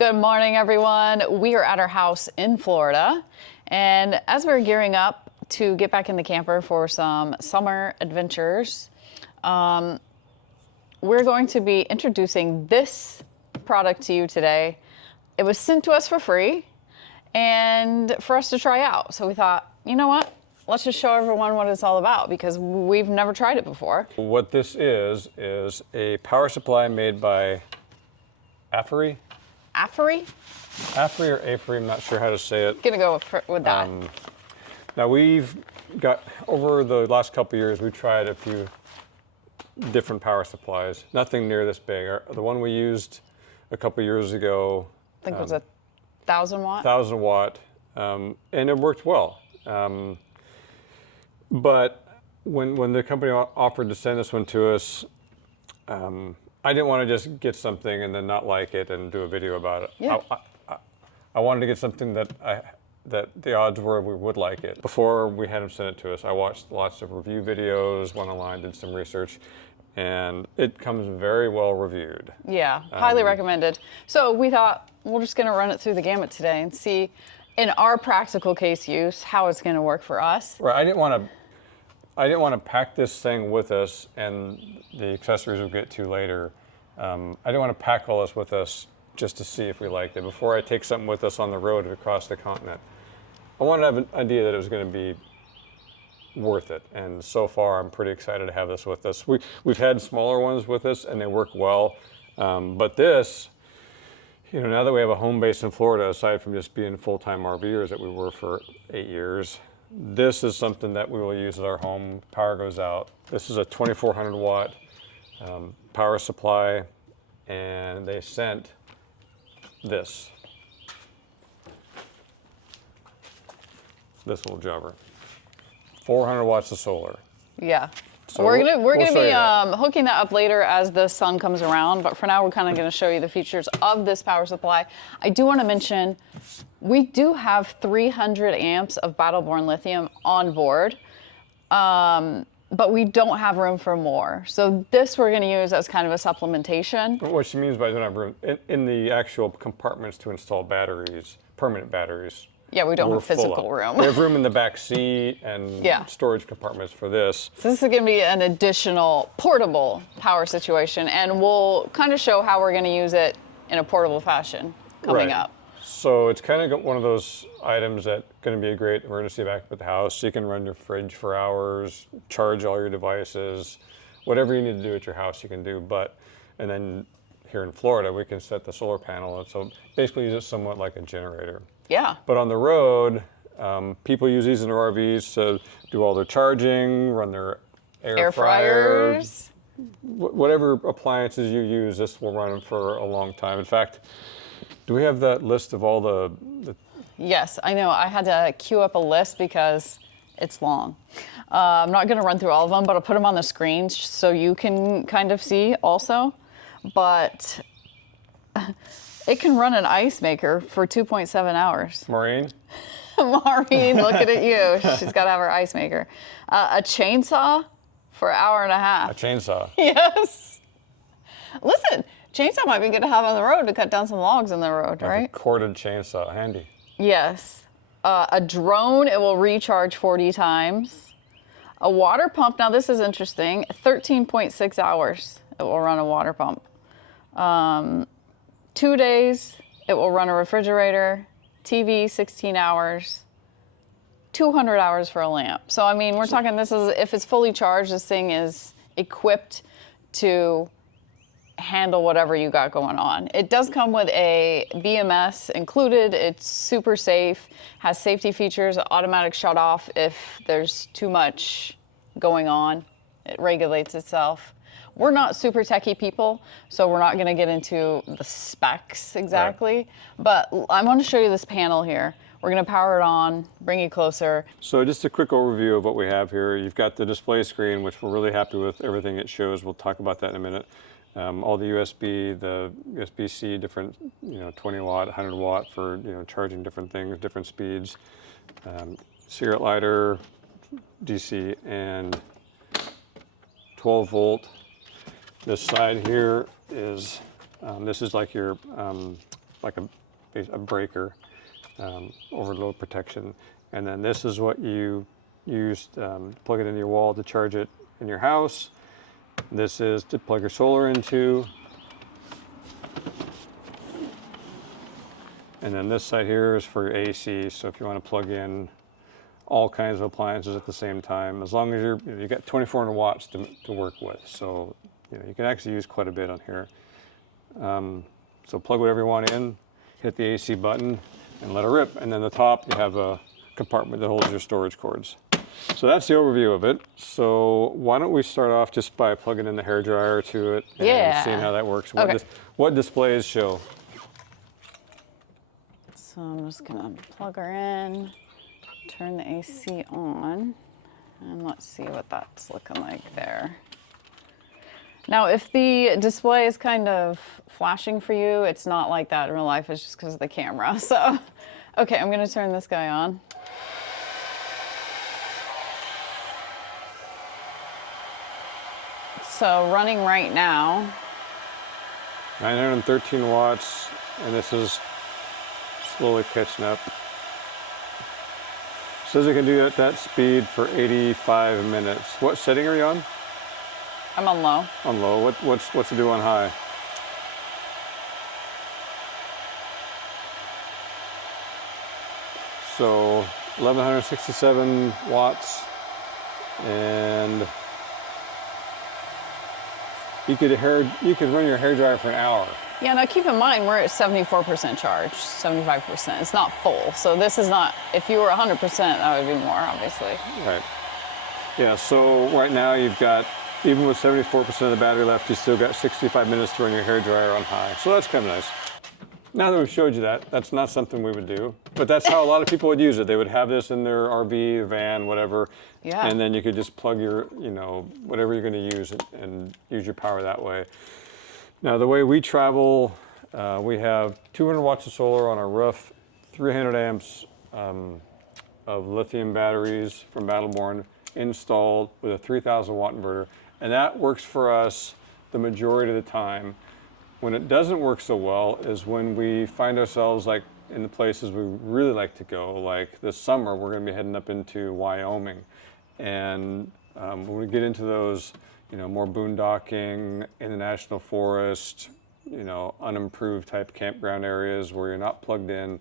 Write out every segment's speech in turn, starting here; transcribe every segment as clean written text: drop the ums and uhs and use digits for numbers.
Good morning, everyone. We are at our house in Florida, and as we're gearing up to get back in the camper for some summer adventures, we're going to be introducing this product to you today. It was sent to us for free and for us to try out. So we thought, you know what? Let's just show everyone what it's all about because we've never tried it before. What this is a power supply made by Aferiy. Aferiy? Aferiy or Aferiy, I'm not sure how to say it. Gonna go with that. Now we've got, over the last couple of years, we've tried a few different power supplies. Nothing near this big. The one we used a couple of years ago, I think it was 1,000 watt? 1,000 watt, and it worked well. But when the company offered to send this one to us, I didn't want to just get something and then not like it and do a video about it. Yeah. I wanted to get something that the odds were we would like it. Before we had them send it to us, I watched lots of review videos, went online, did some research, and it comes very well reviewed. Yeah, highly recommended. So we thought we're just gonna run it through the gamut today and see, in our practical case use, how it's gonna work for us. Right, I didn't want to pack this thing with us and the accessories we'll get to later. I didn't want to pack all this with us just to see if we liked it. Before I take something with us on the road across the continent, I wanted to have an idea that it was going to be worth it. And so far, I'm pretty excited to have this with us. We've had smaller ones with us and they work well. But this, you know, now that we have a home base in Florida, aside from just being full-time RVers that we were for 8 years, this is something that we will use at our home. Power goes out. This is a 2,400 watt power supply, and they sent this little jobber. 400 watts of solar. Yeah. So we're gonna be hooking that up later as the sun comes around, but for now we're kind of gonna show you the features of this power supply. I do want to mention we do have 300 amps of BattleBorn lithium on board, but we don't have room for more. So this we're gonna use as kind of a supplementation. What she means by don't have room in the actual compartments to install batteries, permanent batteries. Yeah, we don't have physical room. We have room in the back seat and storage compartments for this. So this is going to be an additional portable power situation, and we'll kind of show how we're going to use it in a portable fashion coming up. So it's kind of one of those items that's going to be a great emergency backup at the house. You can run your fridge for hours, charge all your devices, whatever you need to do at your house you can do. And then here in Florida, we can set the solar panel, and so basically use it somewhat like a generator. Yeah. But on the road, people use these in their RVs to do all their charging, run their air fryers. Whatever appliances you use, this will run for a long time. In fact, do we have that list of all the... Yes, I know. I had to queue up a list because it's long. I'm not going to run through all of them, but I'll put them on the screen so you can kind of see also. But it can run an ice maker for 2.7 hours. Maureen? Maureen, looking at you. She's got to have her ice maker. A chainsaw for an hour and a half. A chainsaw. Yes. Listen, chainsaw might be good to have on the road to cut down some logs on the road, right? A corded chainsaw, handy. Yes. A drone, it will recharge 40 times. A water pump, now this is interesting, 13.6 hours it will run a water pump. 2 days, it will run a refrigerator, TV 16 hours, 200 hours for a lamp. So, I mean, we're talking this is, if it's fully charged, this thing is equipped to handle whatever you got going on. It does come with a BMS included. It's super safe, has safety features, automatic shut off if there's too much going on. It regulates itself. We're not super techie people, so we're not gonna get into the specs exactly, right. But I wanna show you this panel here. We're gonna power it on, bring you closer. So just a quick overview of what we have here. You've got the display screen, which we're really happy with everything it shows. We'll talk about that in a minute. All the USB, the USB-C, different, 20 watt, 100 watt for, charging different things, different speeds. Cigarette lighter, DC, and 12 volt. This side here is, this is like your like a breaker, overload protection. And then this is what you use to plug it into your wall to charge it in your house. This is to plug your solar into. And then this side here is for your AC. So if you want to plug in all kinds of appliances at the same time, as long as you got 2,400 watts to work with. So you can actually use quite a bit on here. So plug whatever you want in, hit the AC button, and let it rip. And then the top, you have a compartment that holds your storage cords. So that's the overview of it. So why don't we start off just by plugging in the hairdryer to it and seeing how that works. Okay. What displays show? So I'm just gonna plug her in, turn the AC on, and let's see what that's looking like there. Now, if the display is kind of flashing for you, it's not like that in real life. It's just because of the camera. So, okay, I'm gonna turn this guy on. So running right now. 913 watts, and this is slowly catching up. Says it can do it at that speed for 85 minutes. What setting are you on? I'm on low. On low. What's it do on high? So 1167 watts, and you could run your hairdryer for an hour. Yeah, now keep in mind, we're at 74% charge, 75%. It's not full. So this is not, if you were 100%, that would be more, obviously. Right. Yeah, so right now you've got, even with 74% of the battery left, you still got 65 minutes to run your hairdryer on high. So that's kind of nice. Now that we've showed you that, that's not something we would do, but that's how a lot of people would use it. They would have this in their RV, van, whatever, and then you could just plug your, whatever you're going to use and use your power that way. Now, the way we travel, we have 200 watts of solar on our roof, 300 amps of lithium batteries from BattleBorn installed with a 3,000 watt inverter, and that works for us the majority of the time. When it doesn't work so well is when we find ourselves like in the places we really like to go. Like this summer, we're going to be heading up into Wyoming, and when we get into those, more boondocking in the national forest, unimproved type campground areas where you're not plugged in,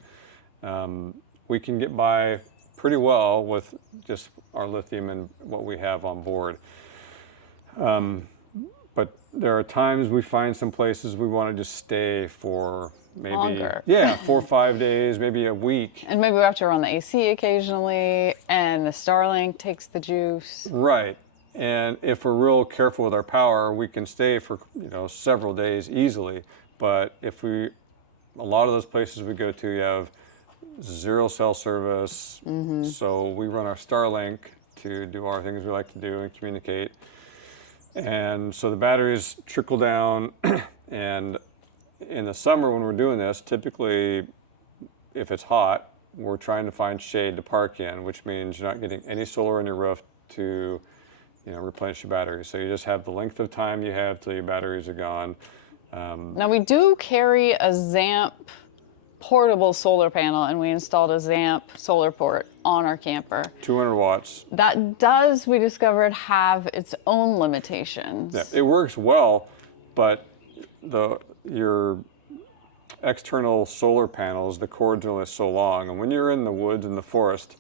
we can get by pretty well with just our lithium and what we have on board. But there are times we find some places we want to just stay for maybe longer. 4 or 5 days, maybe a week. And maybe we have to run the AC occasionally, and the Starlink takes the juice. Right. And if we're real careful with our power, we can stay for several days easily. But if a lot of those places we go to, you have 0 cell service. So we run our Starlink to do our things we like to do and communicate. And so the batteries trickle down, and in the summer when we're doing this, typically if it's hot, we're trying to find shade to park in, which means you're not getting any solar on your roof to replenish your batteries. So you just have the length of time you have till your batteries are gone. Now we do carry a ZAMP portable solar panel, and we installed a ZAMP solar port on our camper. 200 watts. That does, we discovered, have its own limitations. Yeah, it works well, but your external solar panels, the cords are only so long, and when you're in the woods and the forest,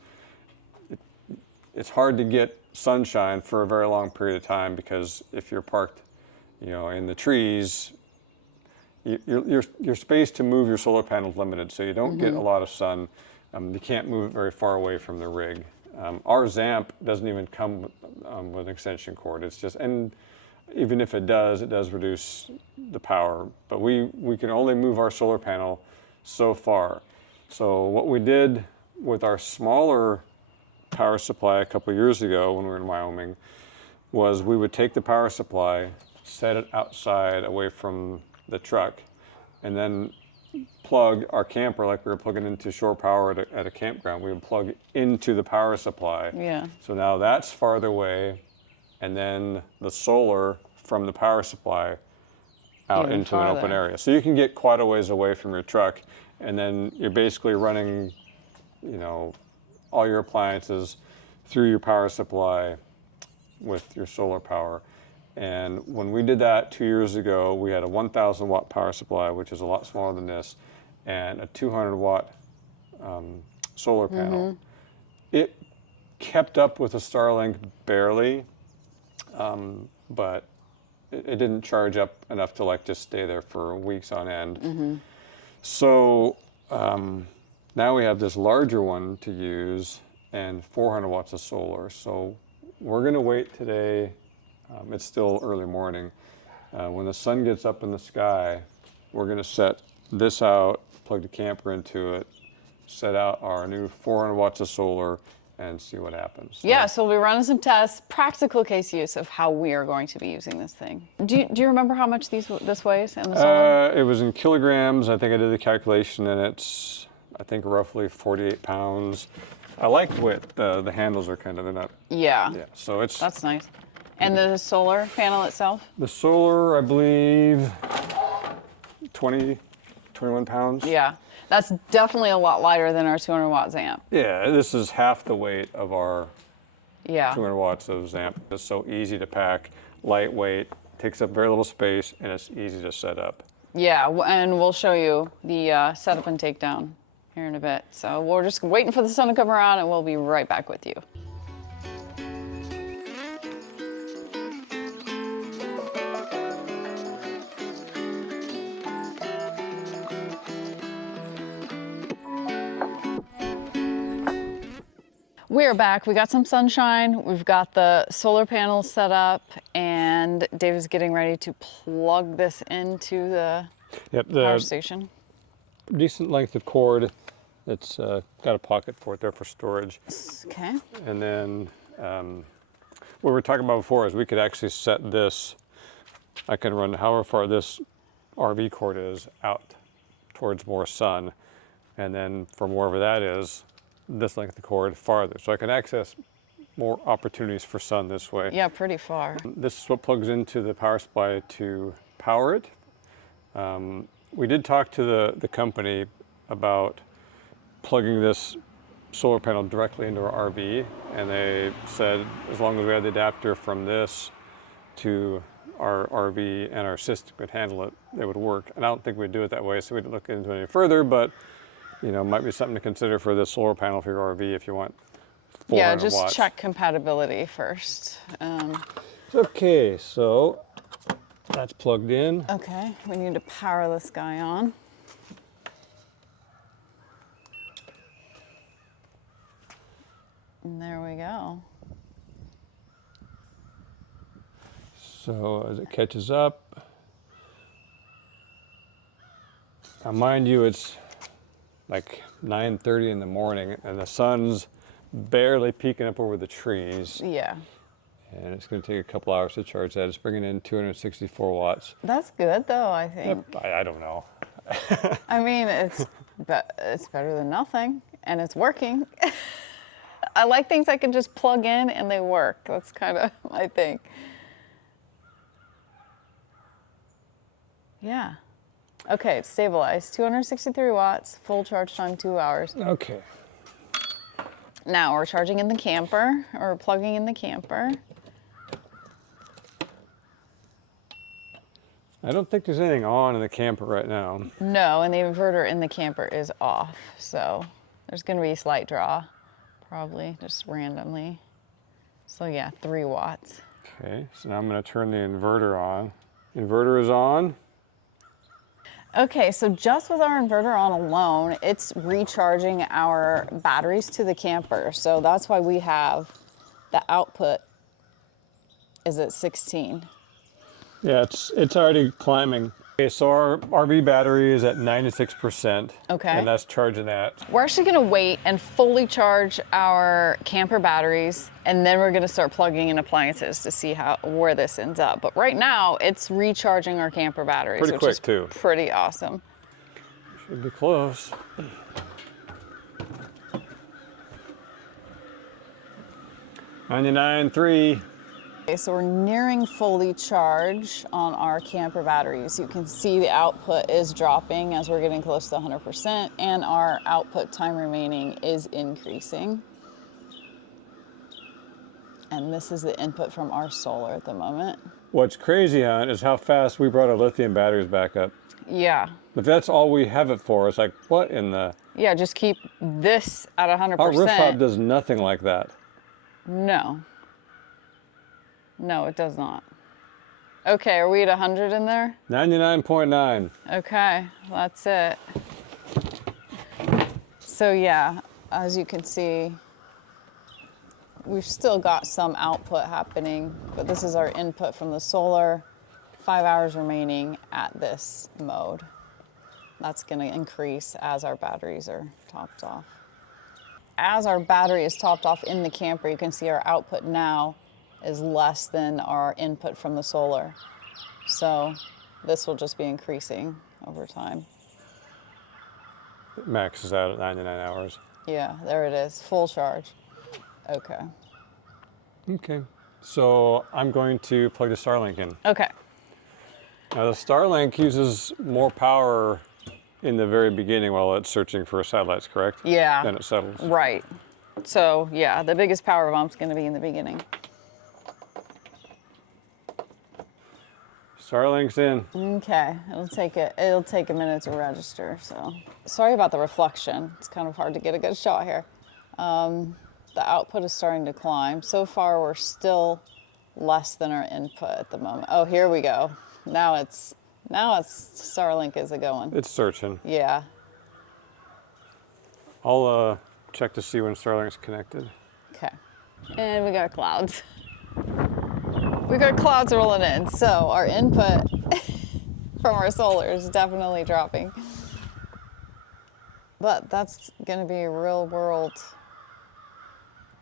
it's hard to get sunshine for a very long period of time, because if you're parked, in the trees, your space to move your solar panel is limited, so you don't get a lot of sun. You can't move it very far away from the rig. Our ZAMP doesn't even come with an extension cord. It's just, and even if it does reduce the power. But we can only move our solar panel so far. So what we did with our smaller power supply a couple years ago when we were in Wyoming was we would take the power supply, set it outside away from the truck, and then plug our camper like we were plugging into shore power at a campground. We would plug into the power supply. Yeah. So now that's farther away, and then the solar from the power supply out Even into an open farther. area. So you can get quite a ways away from your truck, and then you're basically running, you know, all your appliances through your power supply with your solar power. And when we did that 2 years ago, we had a 1,000 watt power supply, which is a lot smaller than this, and a 200 watt solar panel. It kept up with the Starlink barely, but it didn't charge up enough to like just stay there for weeks on end. So now we have this larger one to use and 400 watts of solar. So we're going to wait today. It's still early morning. When the sun gets up in the sky, we're going to set this out, plug the camper into it, set out our new 400 watts of solar, and see what happens. Yeah, so we'll be running some tests, practical case use of how we are going to be using this thing. Do you remember how much this weighs and the solar? It was in kilograms. I think I did the calculation, and it's, I think, roughly 48 pounds. I like the way the handles are kind of, they're not. Yeah. Yeah, so it's. That's nice. And the solar panel itself? The solar, I believe, 21 pounds. Yeah. That's definitely a lot lighter than our 200 watt Zamp. Yeah, this is half the weight of our Yeah. 200 watts of Zamp. It's so easy to pack, lightweight, takes up very little space, and it's easy to set up. Yeah, and we'll show you the setup and takedown here in a bit. So we're just waiting for the sun to come around, and we'll be right back with you. We're back. We got some sunshine. We've got the solar panels set up, and David's getting ready to plug this into the power station. Decent length of cord. It's got a pocket for it there for storage. Okay. And then what we were talking about before is we could actually set this. I can run however far this RV cord is out towards more sun, and then from wherever that is, this length of cord farther. So I can access more opportunities for sun this way. Yeah, pretty far. This is what plugs into the power supply to power it. We did talk to the company about plugging this solar panel directly into our RV, and they said as long as we had the adapter from this to our RV and our system could handle it, it would work. And I don't think we'd do it that way, so we didn't look into it any further, but you know, might be something to consider for this solar panel for your RV if you want 400 Yeah, just watts. check compatibility first. Okay, so that's plugged in. Okay, we need to power this guy on. And there we go. So as it catches up, now mind you, it's like 9:30 in the morning, and the sun's barely peeking up over the trees. Yeah. And it's going to take a couple hours to charge that. It's bringing in 264 watts. That's good, though, I think. I don't know. I mean, it's better than nothing, and it's working. I like things I can just plug in and they work. That's kind of my thing. Yeah. Okay, it's stabilized. 263 watts, full charge time, 2 hours. Okay. Now we're charging in the camper, or plugging in the camper. I don't think there's anything on in the camper right now. No, and the inverter in the camper is off, so there's going to be a slight draw, probably, just randomly. So yeah, 3 watts. Okay, so now I'm going to turn the inverter on. Inverter is on. Okay, so just with our inverter on alone, it's recharging our batteries to the camper. So that's why we have the output is at 16. Yeah, it's already climbing. Okay, so our RV battery is at 96%. Okay. And that's charging that. We're actually gonna wait and fully charge our camper batteries, and then we're gonna start plugging in appliances to see where this ends up. But right now, it's recharging our camper batteries, Pretty which quick, is too. pretty awesome. Should be close. 99.3. Okay, so we're nearing fully charge on our camper batteries. You can see the output is dropping as we're getting close to 100%, and our output time remaining is increasing. And this is the input from our solar at the moment. What's crazy on is how fast we brought our lithium batteries back up. Yeah. If that's all we have it for, it's like, what in the... Yeah, just keep this at 100%. Our rooftop does nothing like that. No. No, it does not. Okay, are we at 100 in there? 99.9. Okay, that's it. So yeah, as you can see, we've still got some output happening, but this is our input from the solar. 5 hours remaining at this mode. That's going to increase as our batteries are topped off. As our battery is topped off in the camper, you can see our output now is less than our input from the solar. So this will just be increasing over time. It maxes out at 99 hours. Yeah, there it is, full charge. Okay. Okay. So I'm going to plug the Starlink in. Okay. Now the Starlink uses more power in the very beginning while it's searching for satellites, correct? Yeah. Then it settles. Right. So yeah, the biggest power bump's going to be in the beginning. Starlink's in. Okay, it'll take a minute to register, so. Sorry about the reflection. It's kind of hard to get a good shot here. The output is starting to climb. So far, we're still less than our input at the moment. Oh, here we go. Now it's Starlink is going. It's searching. Yeah. I'll check to see when Starlink's connected. Okay. And we got clouds. We got clouds rolling in, so our input from our solar is definitely dropping. But that's gonna be real world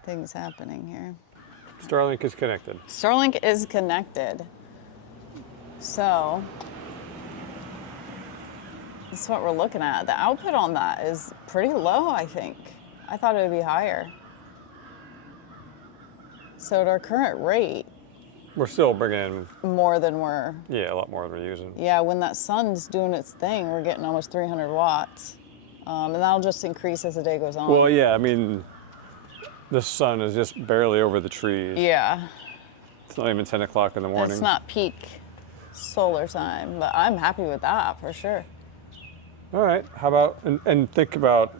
things happening here. Starlink is connected. Starlink is connected. So, this is what we're looking at. The output on that is pretty low, I think. I thought it would be higher. So at our current rate, We're still bringing in, more than we're, yeah, a lot more than we're using. yeah, when that sun's doing its thing, we're getting almost 300 watts. And that'll just increase as the day goes on. Well, yeah, I mean, the sun is just barely over the trees. Yeah, It's not even 10 o'clock in the morning. it's not peak solar time, but I'm happy with that for sure. All right, how about, and think about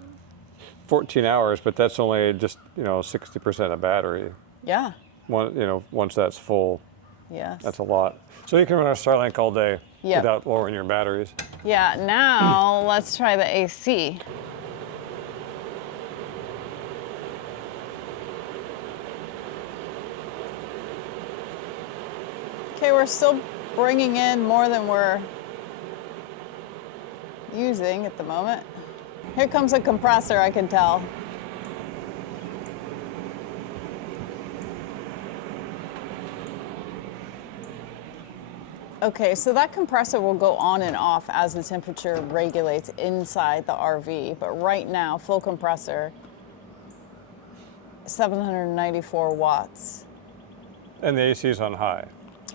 14 hours, but that's only just, 60% of battery. Yeah, Once that's full, yes. that's a lot. So you can run a Starlink all day Yep. without lowering your batteries. Yeah, now let's try the AC. Okay, we're still bringing in more than we're using at the moment. Here comes a compressor, I can tell. Okay, so that compressor will go on and off as the temperature regulates inside the RV, but right now, full compressor, 794 watts. And the AC is on high.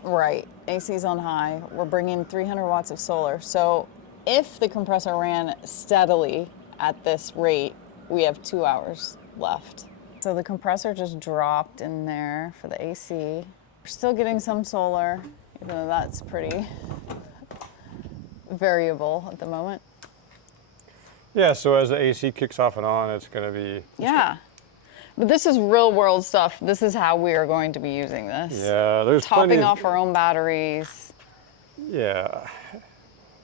Right, AC's on high. We're bringing 300 watts of solar. So if the compressor ran steadily at this rate, we have 2 hours left. So the compressor just dropped in there for the AC. We're still getting some solar, even though that's pretty variable at the moment. Yeah, so as the AC kicks off and on, it's going to be... Yeah. But this is real world stuff. This is how we are going to be using this. Yeah, there's Topping plenty of, off our own batteries. Yeah.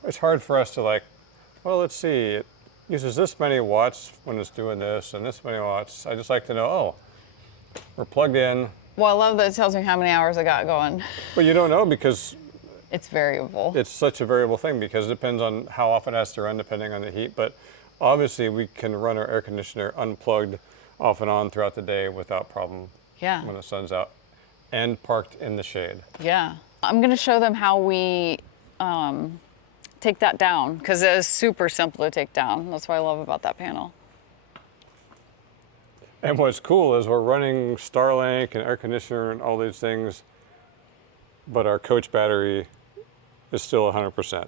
It's hard for us to let's see, it uses this many watts when it's doing this and this many watts. I just like to know, we're plugged in. Well, I love that it tells me how many hours I got going. But you don't know because It's variable. it's such a variable thing because it depends on how often it has to run depending on the heat. But obviously we can run our air conditioner unplugged off and on throughout the day without problem Yeah. when the sun's out and parked in the shade. Yeah. I'm going to show them how we take that down because it is super simple to take down. That's what I love about that panel. And what's cool is we're running Starlink and air conditioner and all these things but our coach battery is still 100%.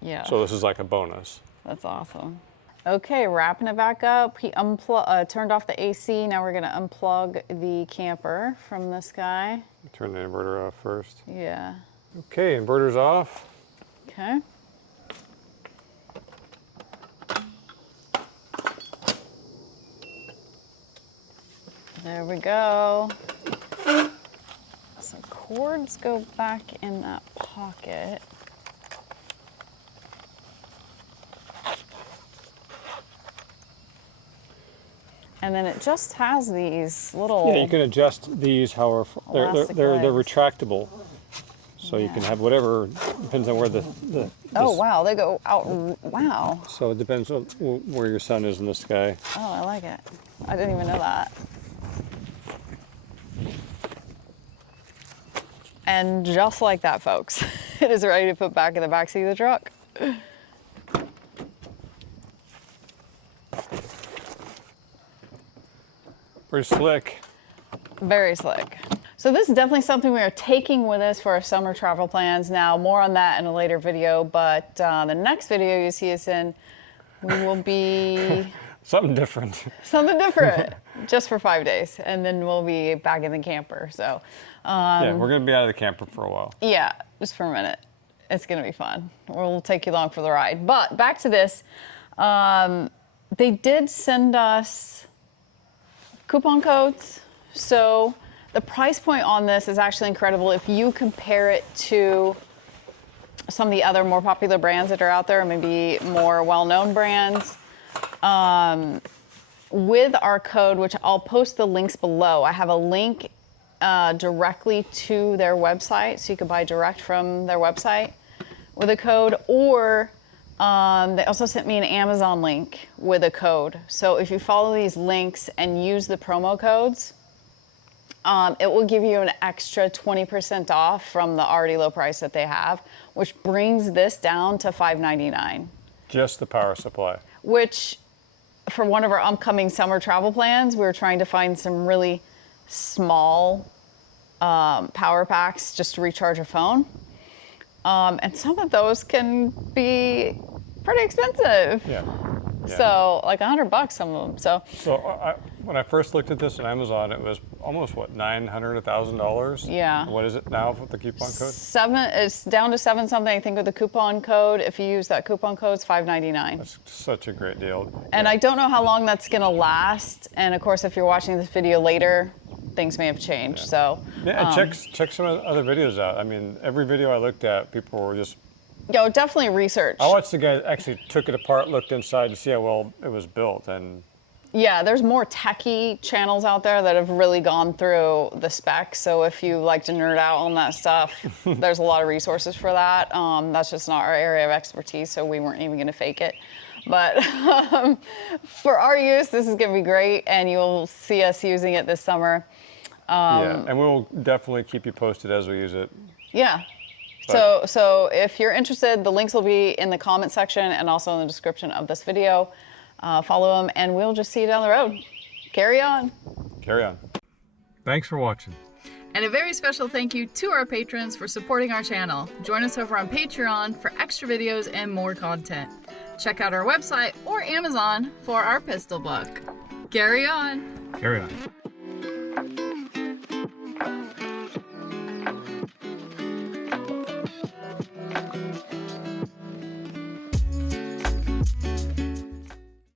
Yeah. So this is like a bonus. That's awesome. Okay, wrapping it back up. He turned off the AC. Now we're gonna unplug the camper from this guy. Turn the inverter off first. Yeah. Okay, inverter's off. Okay. There we go. So cords go back in that pocket. And then it just has these little. Yeah, you can adjust these however. They're Elastic legs. retractable, so you can have whatever. Depends on where the Oh wow, they go out. Wow. So it depends on where your sun is in the sky. Oh, I like it. I didn't even know that. And just like that, folks, it is ready to put back in the backseat of the truck. Pretty slick. Very slick. So this is definitely something we are taking with us for our summer travel plans. Now, more on that in a later video, but the next video you see us in, we will be... Something different. Something different, just for 5 days, and then we'll be back in the camper. So, Yeah, we're gonna be out of the camper for a while. yeah, just for a minute. It's gonna be fun. We'll take you along for the ride. But back to this, they did send us coupon codes. So the price point on this is actually incredible. If you compare it to some of the other more popular brands that are out there, maybe more well-known brands, with our code, which I'll post the links below. I have a link directly to their website, so you can buy direct from their website with a code, or they also sent me an Amazon link with a code. So if you follow these links and use the promo codes, it will give you an extra 20% off from the already low price that they have, which brings this down to $5.99. Just the power supply. Which, for one of our upcoming summer travel plans, we're trying to find some really small power packs just to recharge a phone. And some of those can be pretty expensive. Yeah. So like $100, some of them. So When I first looked at this on Amazon, it was almost what, $900, $1,000? Yeah. What is it now with the coupon code? it's down to $7 something, I think, with the coupon code. If you use that coupon code, it's $5.99. That's such a great deal. And I don't know how long that's gonna last. And of course, if you're watching this video later, things may have changed. So Yeah, and check some of the other videos out. I mean, every video I looked at, people were just. definitely research. I watched the guy that actually took it apart, looked inside to see how well it was built, and. Yeah, there's more techie channels out there that have really gone through the specs. So if you like to nerd out on that stuff, there's a lot of resources for that. That's just not our area of expertise, so we weren't even gonna fake it. But for our use, this is gonna be great, and you'll see us using it this summer. Yeah, and we'll definitely keep you posted as we use it. Yeah. But- So if you're interested, the links will be in the comment section and also in the description of this video. Follow them, and we'll just see you down the road. Carry on. Carry on. Thanks for watching. And a very special thank you to our patrons for supporting our channel. Join us over on Patreon for extra videos and more content. Check out our website or Amazon for our pistol book. Carry on. Carry on.